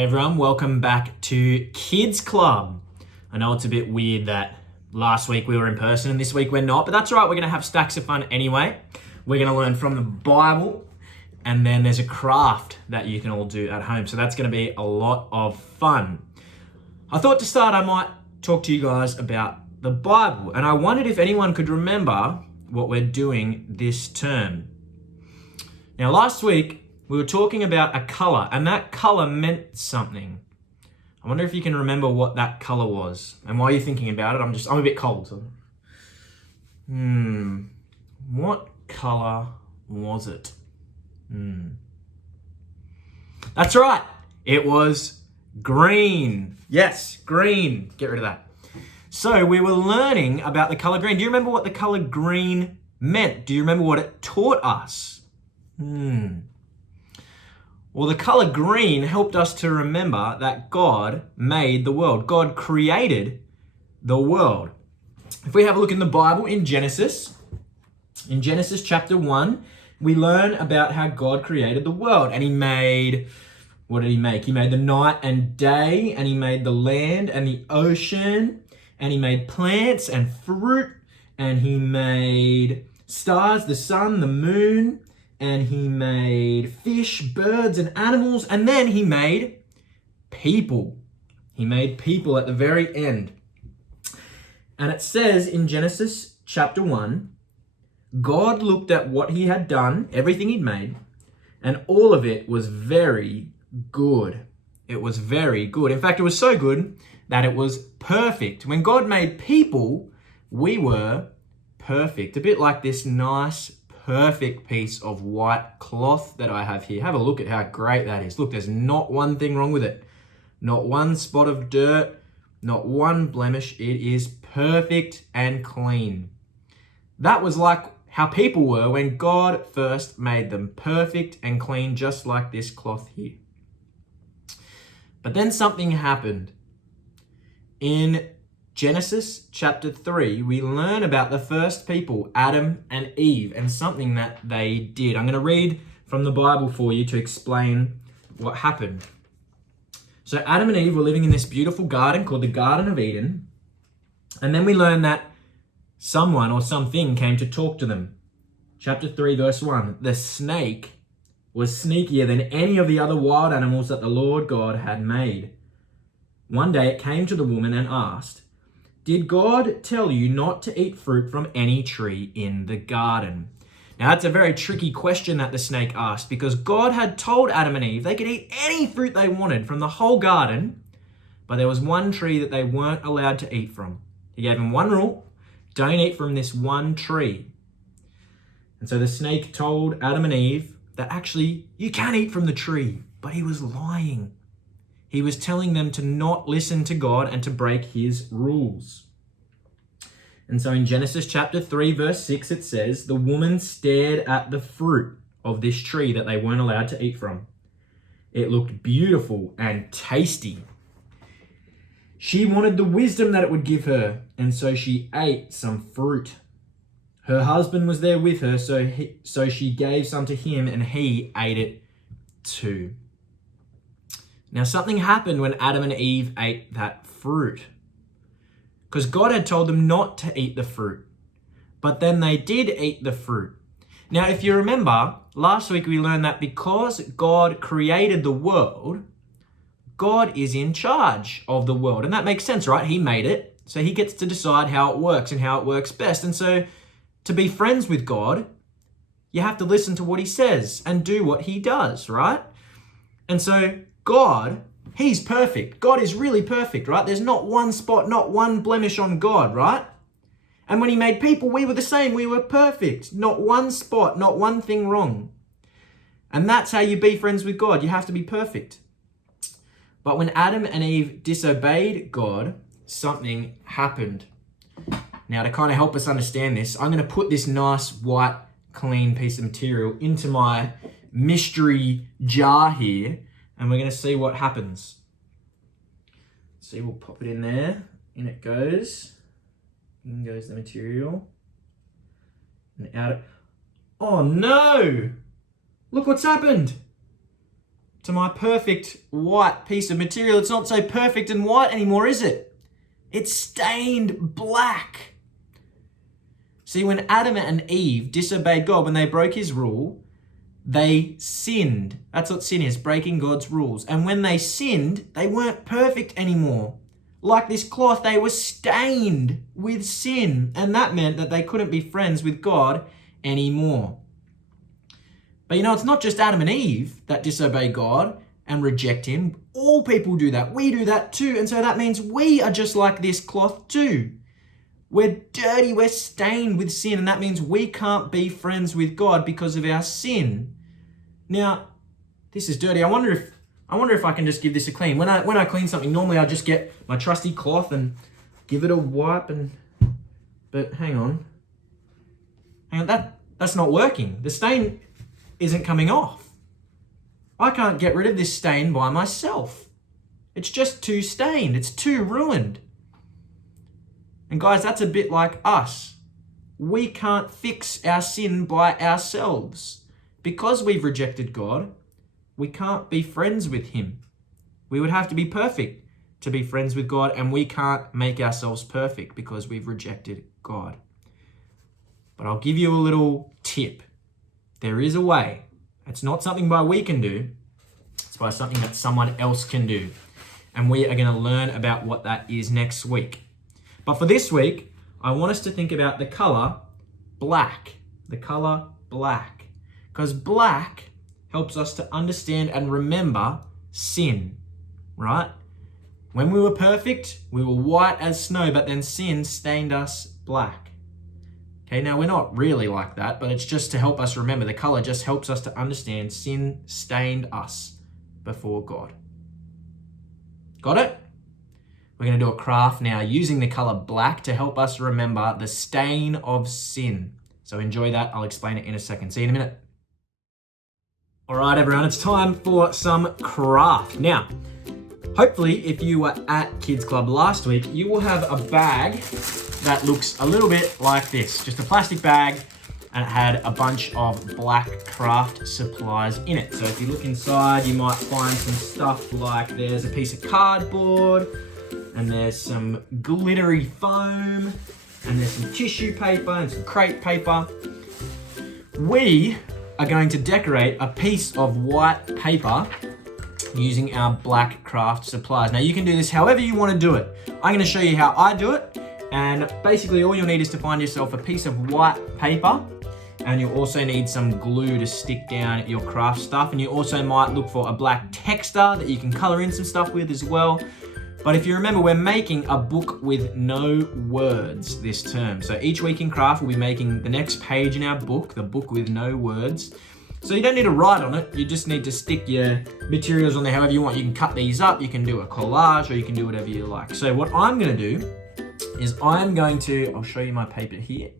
Hey everyone, welcome back to Kids Club. I know it's a bit weird that last week we were in person and this week we're not, but that's all right, we're going to have stacks of fun anyway. We're going to learn from the Bible, and then there's a craft that you can all do at home, so that's going to be a lot of fun. I thought to start I might talk to you guys about the Bible, and I wondered if anyone could remember what we're doing this term. Now last week, we were talking about a color, and that color meant something. I wonder if you can remember what that color was. And while you're thinking about it, I'm a bit cold. So. What color was it? That's right. It was green. Yes, green. Get rid of that. So we were learning about the color green. Do you remember what the color green meant? Do you remember what it taught us? Well, the color green helped us to remember that God made the world. God created the world. If we have a look in the Bible, in Genesis chapter 1, we learn about how God created the world. And he made, what did he make? He made the night and day, and he made the land and the ocean, and he made plants and fruit, and he made stars, the sun, the moon, and he made fish, birds, and animals, and then he made people. He made people at the very end. And it says in Genesis chapter 1, God looked at what he had done, everything he'd made, and all of it was very good. It was very good. In fact, it was so good that it was perfect. When God made people, we were perfect. A bit like this nice, perfect piece of white cloth that I have here. Have a look at how great that is. Look, there's not one thing wrong with it. Not one spot of dirt, not one blemish. It is perfect and clean. That was like how people were when God first made them, perfect and clean, just like this cloth here. But then something happened. In Genesis chapter 3, we learn about the first people, Adam and Eve, and something that they did. I'm going to read from the Bible for you to explain what happened. So Adam and Eve were living in this beautiful garden called the Garden of Eden. And then we learn that someone or something came to talk to them. Chapter 3, verse 1. The snake was sneakier than any of the other wild animals that the Lord God had made. One day it came to the woman and asked, "Did God tell you not to eat fruit from any tree in the garden?" Now that's a very tricky question that the snake asked, because God had told Adam and Eve they could eat any fruit they wanted from the whole garden, but there was one tree that they weren't allowed to eat from. He gave them one rule: don't eat from this one tree. And so the snake told Adam and Eve that actually you can eat from the tree, but he was lying. He was telling them to not listen to God and to break his rules. And so in Genesis chapter 3, verse 6, it says, the woman stared at the fruit of this tree that they weren't allowed to eat from. It looked beautiful and tasty. She wanted the wisdom that it would give her, and so she ate some fruit. Her husband was there with her, so she gave some to him, and he ate it too. Now, something happened when Adam and Eve ate that fruit, because God had told them not to eat the fruit, but then they did eat the fruit. Now, if you remember, last week we learned that because God created the world, God is in charge of the world. And that makes sense, right? He made it, so he gets to decide how it works and how it works best. And so to be friends with God, you have to listen to what he says and do what he does, right? And so God, he's perfect. God is really perfect, right? There's not one spot, not one blemish on God, right? And when he made people, we were the same. We were perfect. Not one spot, not one thing wrong. And that's how you be friends with God. You have to be perfect. But when Adam and Eve disobeyed God, something happened. Now, to kind of help us understand this, I'm going to put this nice, white, clean piece of material into my mystery jar here, and we're going to see what happens. See, we'll pop it in there. In it goes. In goes the material. And out it... Oh no! Look what's happened! to my perfect white piece of material. It's not so perfect and white anymore, is it? It's stained black. See, when Adam and Eve disobeyed God, when they broke his rule, they sinned. That's what sin is, breaking God's rules. And when they sinned, they weren't perfect anymore. Like this cloth, they were stained with sin. And that meant that they couldn't be friends with God anymore. But you know, it's not just Adam and Eve that disobey God and reject him. All people do that. We do that too. And so that means we are just like this cloth too. We're dirty, we're stained with sin, and that means we can't be friends with God because of our sin. Now, this is dirty. I wonder if I can just give this a clean. When I clean something, normally I just get my trusty cloth and give it a wipe but hang on. That's not working. The stain isn't coming off. I can't get rid of this stain by myself. It's just too stained. It's too ruined. And guys, that's a bit like us. We can't fix our sin by ourselves. Because we've rejected God, we can't be friends with him. We would have to be perfect to be friends with God, and we can't make ourselves perfect because we've rejected God. But I'll give you a little tip. There is a way. It's not something by we can do. It's by something that someone else can do. And we are going to learn about what that is next week. But for this week, I want us to think about the color black. The color black. Because black helps us to understand and remember sin, right? When we were perfect, we were white as snow, but then sin stained us black. Okay, now we're not really like that, but it's just to help us remember. The color just helps us to understand sin stained us before God. Got it? We're going to do a craft now using the color black to help us remember the stain of sin. So enjoy that. I'll explain it in a second. See you in a minute. All right, everyone, it's time for some craft. Now, hopefully, if you were at Kids Club last week, you will have a bag that looks a little bit like this. Just a plastic bag, and it had a bunch of black craft supplies in it. So if you look inside, you might find some stuff like there's a piece of cardboard, and there's some glittery foam, and there's some tissue paper and some crepe paper. We are going to decorate a piece of white paper using our black craft supplies. Now you can do this however you want to do it. I'm going to show you how I do it, and basically all you'll need is to find yourself a piece of white paper, and you'll also need some glue to stick down your craft stuff, and you also might look for a black texter that you can color in some stuff with as well. But if you remember, we're making a book with no words this term. So each week in craft, we'll be making the next page in our book, the book with no words. So you don't need to write on it. You just need to stick your materials on there however you want. You can cut these up, you can do a collage, or you can do whatever you like. So what I'm going to do is I'll show you my paper here.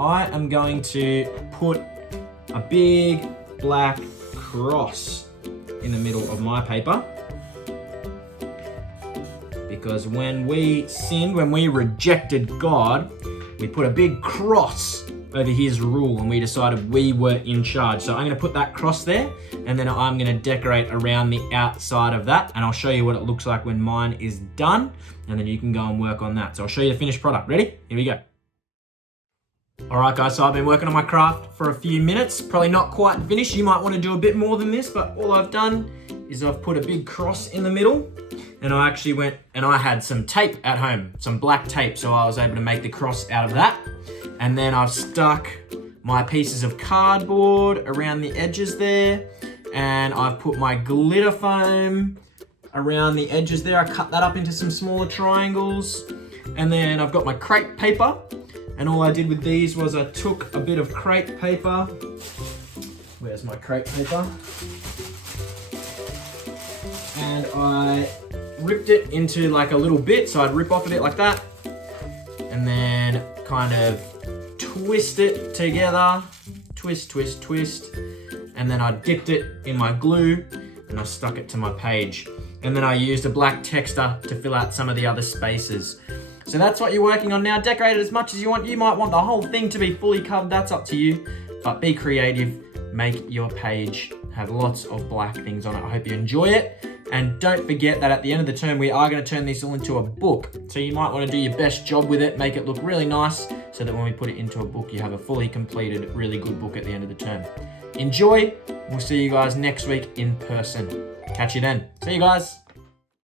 I am going to put a big black cross in the middle of my paper. Because when we sinned, when we rejected God, we put a big cross over his rule and we decided we were in charge. So I'm going to put that cross there, and then I'm going to decorate around the outside of that, and I'll show you what it looks like when mine is done, and then you can go and work on that. So I'll show you the finished product. Ready? Here we go. All right, guys, so I've been working on my craft for a few minutes. Probably not quite finished. You might want to do a bit more than this, but all I've done is I've put a big cross in the middle, and I actually went and I had some tape at home, some black tape, so I was able to make the cross out of that. And then I've stuck my pieces of cardboard around the edges there, and I've put my glitter foam around the edges there. I cut that up into some smaller triangles, and then I've got my crepe paper, and all I did with these was I took a bit of crepe paper. Where's my crepe paper? And I ripped it into like a little bit, so I'd rip off a bit like that, and then kind of twist it together, twist, twist, twist, and then I dipped it in my glue and I stuck it to my page, and then I used a black texter to fill out some of the other spaces. So that's what you're working on now. Decorate it as much as you want. You might want the whole thing to be fully covered, that's up to you, but be creative, make your page have lots of black things on it. I hope you enjoy it. And don't forget that at the end of the term, we are going to turn this all into a book. So you might want to do your best job with it, make it look really nice, so that when we put it into a book, you have a fully completed, really good book at the end of the term. Enjoy. We'll see you guys next week in person. Catch you then. See you guys.